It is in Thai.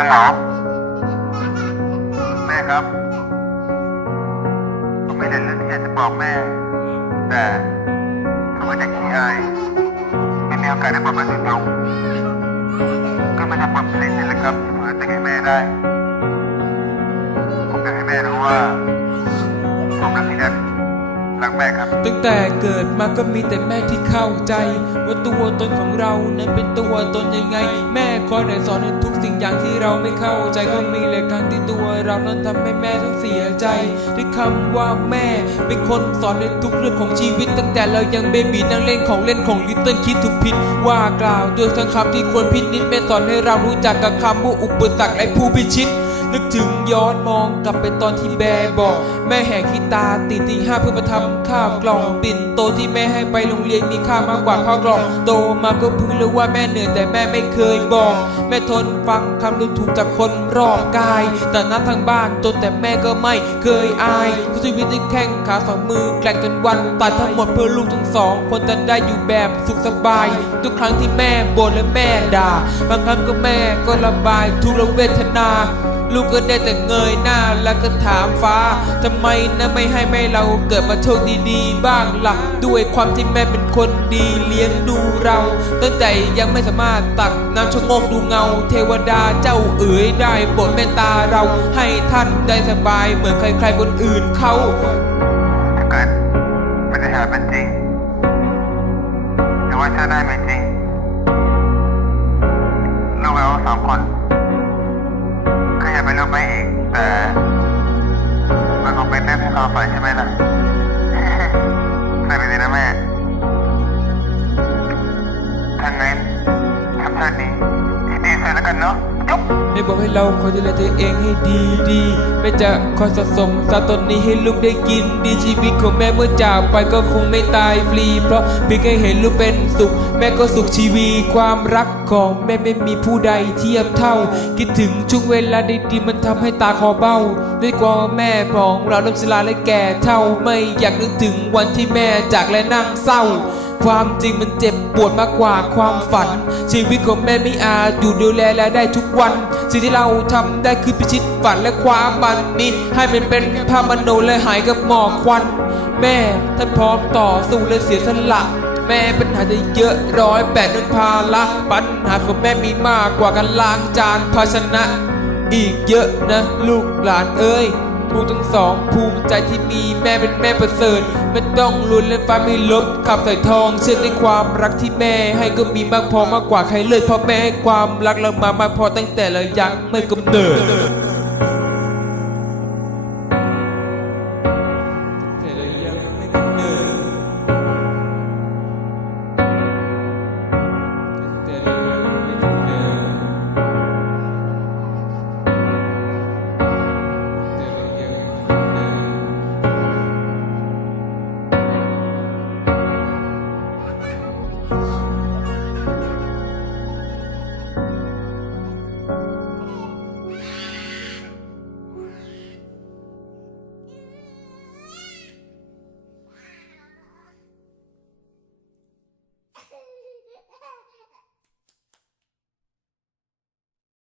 ฮัลโหลแม่ครับ ผมไม่ได้เรื่องที่อยากจะบอกแม่ แต่ผมมาจากขี้อายไม่มีโอกาสได้บอกมาโดยตรงก็ไม่ทำความผลิตนี่แหละครับที่ผมจะแต่งให้แม่ได้ ผมอยากให้แม่รู้ว่า ตั้งแต่เกิดมาก็มีแต่แม่ที่เข้าใจ ว่าตัวตนของเรานั้นเป็นตัวตนยังไง แม่คอยแนสอนในทุกสิ่งอย่างที่เราไม่เข้าใจก็มีหลายครั้งที่ตัวเรานั้นทำให้แม่ต้องเสียใจที่คำว่าแม่เป็นคนสอนในทุกเรื่องของชีวิต ตั้งแต่เรายังเบบีนั่งเล่นของเล่นของลิตเติ้ลคิดถูกผิด ว่ากล่าวด้วยทั้งคำที่ควรพินิจแม่สอนให้เรารู้จักกับคำว่าอุปสรรคและผู้พิชิต นึกถึงย้อนมองกลับไปตอนที่แบบอก แม่แหกขี้ตาตีตีห้าเพื่อมาทำข้าวกล่องปิ่นโตที่แม่ให้ไปโรงเรียนมีค่ามากกว่าข้าวกล่องโตมาก็เพิ่งรู้ว่าแม่เหนื่อยแต่แม่ไม่เคยบอก แม่ทนฟังคำดูถูกจากคนรอบกาย แต่นับทางบ้านจนแต่แม่ก็ไม่เคยอายทุกชีวิตที่แข้งขาสองมือแกล่งจนวันตายทั้งหมดเพื่อลูกทั้งสองคนจะได้อยู่แบบสุขสบาย ทุกครั้งที่แม่บ่นและแม่ด่าบางครั้งก็แม่ก็ระบายทุกข์และเวทนา ลูกก็ได้แต่เงยหน้าแล้วก็ถามฟ้าทำไมนะไม่ให้แม่เราเกิดมาโชคดีๆบ้างล่ะด้วยความที่แม่เป็นคนดีเลี้ยงดูเรา ตั้งแต่ยังไม่สามารถตักน้ำชะงกดูเงา เทวดาเจ้าเอ๋ยได้บทเมตตาเราให้ท่านได้สบายเหมือนใครๆคนอื่นเขา ก็ไม่เองแต่มันคงเป็นแม่ให้ความฝันใช่ไหมล่ะ ไม่บอกให้เราคอยดูแลตัวเองให้ดีดีๆไม่จะคอยสะสมสารตนนี้ให้ลูกได้กิน ดีชีวิตของแม่เมื่อจากไปก็คงไม่ตายฟรี เพราะเพียงแค่เห็นลูกเป็นสุข แม่ก็สุขชีวีความรักของแม่ไม่มีผู้ใดเทียบเท่า คิดถึงช่วงเวลาดีๆมันทำให้ตาคอเบ้า ด้วยกลัวแม่ของเราเริ่มสลายและแก่เท่าไม่อยากนึกถึงวันที่แม่จากและนั่งเศร้า ความจริงมันเจ็บปวดมากกว่าความฝัน ชีวิตของแม่ไม่อาจอยู่ดูแลและได้ทุกวัน สิ่งที่เราทำได้คือพิชิตฝันและความมันนี้ให้มันเป็นภาพมโนและหายกับหมอกควัน แม่ท่านพร้อมต่อสู้และเสียสละแม่ปัญหาจะเยอะร้อยแปดนั้นภาระปัญหาของแม่มีมากกว่าการล้างจานภาชนะ อีกเยอะนะลูกหลานเอ้ย ผู้ทั้งสองภูมิใจที่มีแม่เป็นแม่ประเสริฐไม่ต้องลุ้นและฟ้าไม่ลบขับใส่ทอง เชื่อในความรักที่แม่ให้ก็มีมากพอมากกว่าใครเลยเพราะแม่ให้ความรักเรามามากพอตั้งแต่เรายังไม่กำเนิด ด